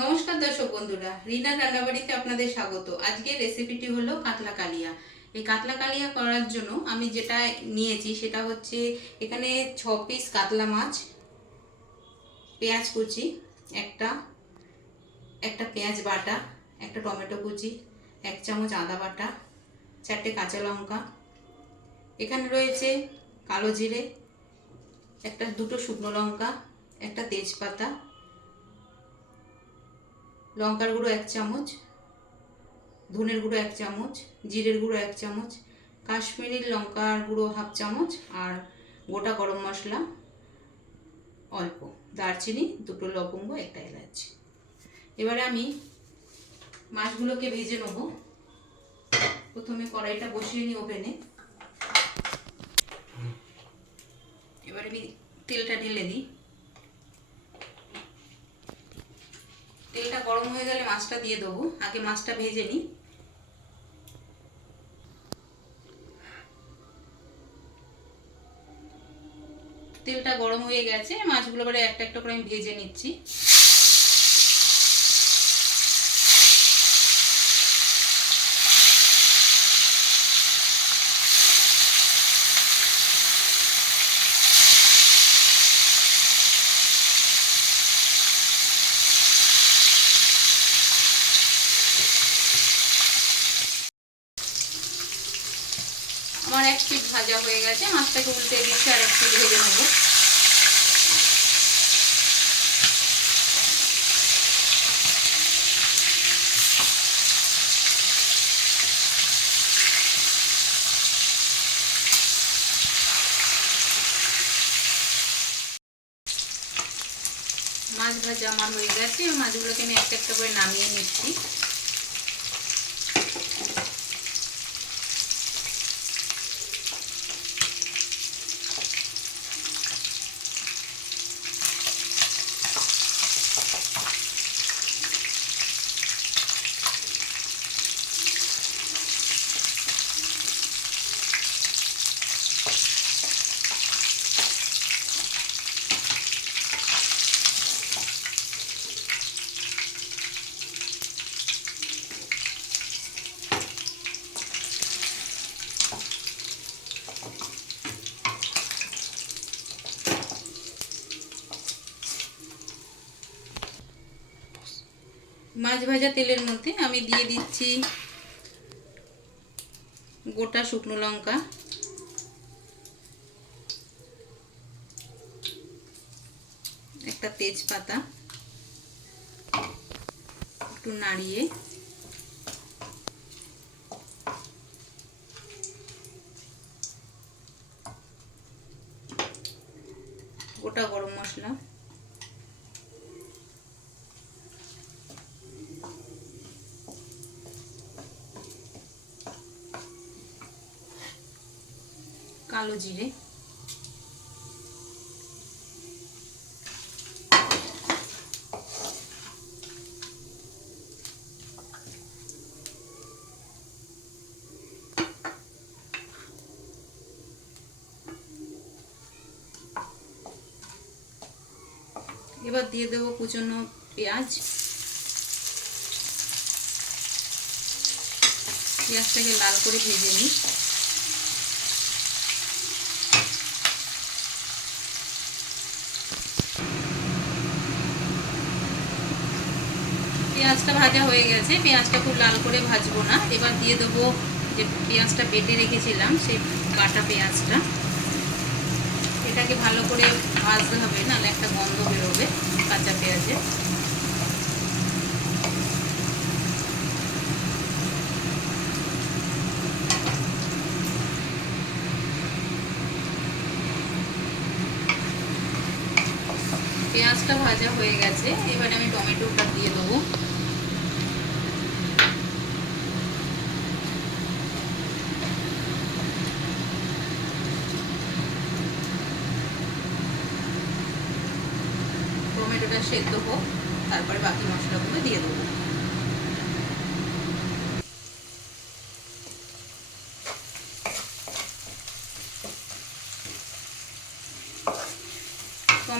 নমস্কার দর্শক বন্ধুরা, রিনা রান্নাবাড়িতে আপনাদের স্বাগত। আজকের রেসিপিটি হলো কাতলা কালিয়া। এই কাতলা কালিয়া করার জন্য আমি যেটা নিয়েছি সেটা হচ্ছে এখানে 6 পিস কাতলা মাছ, পেঁয়াজ কুচি, একটা একটা পেঁয়াজ বাটা, একটা টমেটো কুচি, 1 চামচ আদা বাটা, 4টে কাঁচা লঙ্কা, এখানে রয়েছে কালো জিরে, দুটো শুকনো লঙ্কা, একটা তেজপাতা, লঙ্কার গুঁড়ো 1 চামচ, ধনের গুঁড়ো 1 চামচ, জিরের গুঁড়ো 1 চামচ, কাশ্মীরি লঙ্কার গুঁড়ো 1/2 চামচ, আর গোটা গরম মশলা অল্প, দারচিনি, দুটো লবঙ্গ, একটা এলাচ। এবারে আমি মাছগুলোকে ভেজে নেব। প্রথমে কড়াইটা বসিয়ে নিই ওভেনে। এবারে আমি তেলটা ঢেলে দিই। তেলটা গরম হয়ে গেলে মাছটা দিয়ে দেবো। আগে মাছটা ভেজে নিই। তেলটা গরম হয়ে গেছে, মাছগুলো এবারে একটা একটা করে আমি ভেজে নিচ্ছি। আমার 1 পিঠ ভাজা হয়ে গেছে, মাছটাকে উল্টে দিচ্ছি আর 1 পিঠ ভেজে নেবো। মাছ ভাজা আমার হয়ে গেছে, মাছগুলোকে আমি একটা একটা করে নামিয়ে নিচ্ছি। মাছ ভাজা তেলের মধ্যে আমি দিয়ে দিচ্ছি গোটা শুকনো লঙ্কা, একটা তেজপাতা, একটু নাড়িয়ে গোটা গরম মশলা, কালো জিরে, এবার দিয়ে দেবো কুচনো পেঁয়াজ। পেঁয়াজটাকে লাল করে ভেজে নিই। পেঁয়াজটা ভাজা হয়ে গেছে, পেঁয়াজটা খুব লাল করে ভাজবো না। এবার দিয়ে দেবো যে পেঁয়াজটা বেটে রেখেছিলাম, সেই বাটা পেঁয়াজটা। এটাকে ভালো করে ভাজতে হবে, নাহলে একটা গন্ধ বেরোবে কাঁচা পেঁয়াজে। পেঁয়াজটা ভাজা হয়ে গেছে, এবারে আমি টমেটোটা দিয়ে দেবো। টমেটোটা সেদ্ধ হোক, তারপরে বাকি মশলাগুলো দিয়ে দেবো।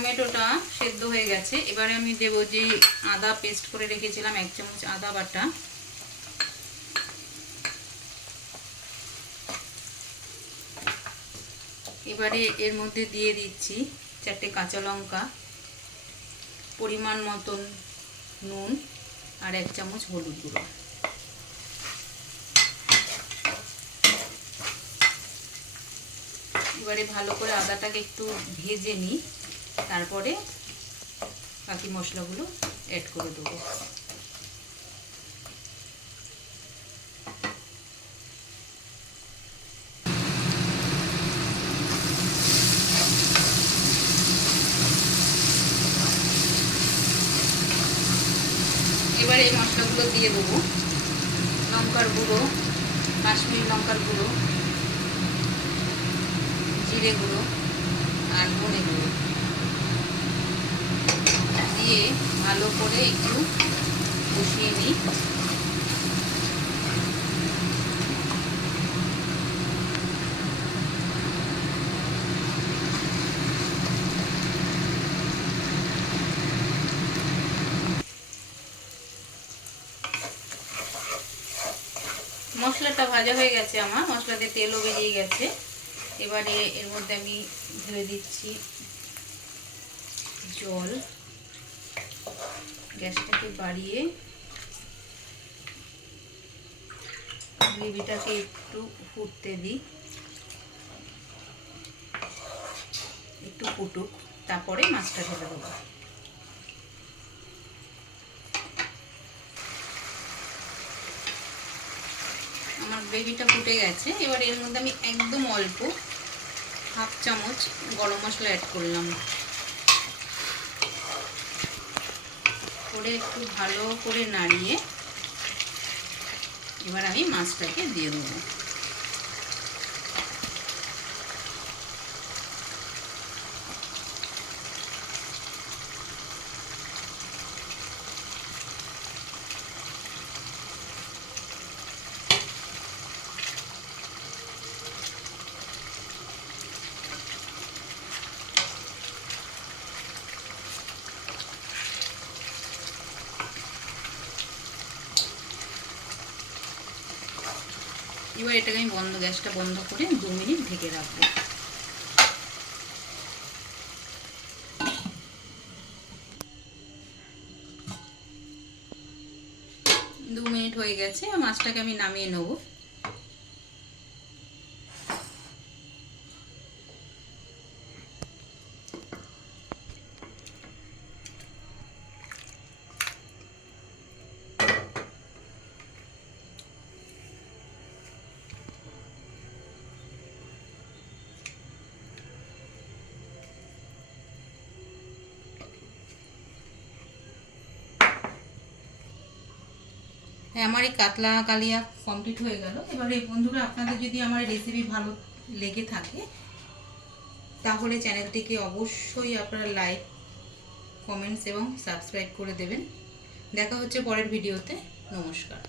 টমেটোটা সেদ্ধ হয়ে গেছে। এবারে আমি দেব যে আদা পেস্ট করে রেখেছিলাম, 1 চামচ আদা বাটা। এবারে এর মধ্যে দিয়ে দিচ্ছি 4টে কাঁচা লঙ্কা, পরিমাণ মতন নুন আর 1 চামচ হলুদ গুঁড়ো। এবারে ভালো করে আদাটাকে একটু ভেজে নিই, তারপরে বাকি মশলাগুলো অ্যাড করে দেবো। এবারে এই মশলাগুলো দিয়ে দেবো। লঙ্কার গুঁড়ো, কাশ্মীরি লঙ্কার গুঁড়ো, জিরে গুঁড়ো আর ধনে গুঁড়ো দিয়ে ভালো করে একটু কষিয়ে নিই। মশলাটা ভাজা হয়ে গেছে আমার, মশলাতে তেলও বেরিয়ে গেছে। এবারে এর মধ্যে আমি ঢেলে দিচ্ছি জল। গ্যাসটাকে বাড়িয়ে গ্রেভিটাকে একটু ফুটতে দিই, একটু ফুটুক, তারপরে মাছটা ঢেলে দেবো। আমার গ্রেভিটা ফুটে গেছে। এবার এর মধ্যে আমি একদম অল্প 1/2 চামচ গরম মশলা অ্যাড করলাম, করে একটু ভালো করে নাড়িয়ে এবার আমি মাছটাকে দিয়ে দেবো। এবার এটাকে আমি গ্যাসটা বন্ধ করে 2 মিনিট ঢেকে রাখবো। 2 মিনিট হয়ে গেছে, মাছটাকে আমি নামিয়ে নেব। আমার এই কাতলা কালিয়া কমপ্লিট হয়ে গেল। এবারে বন্ধুরা, আপনাদের যদি আমার রেসিপি ভালো লেগে থাকে তাহলে চ্যানেলটিকে অবশ্যই আপনারা লাইক, কমেন্টস এবং সাবস্ক্রাইব করে দেবেন। দেখা হচ্ছে পরের ভিডিওতে। নমস্কার।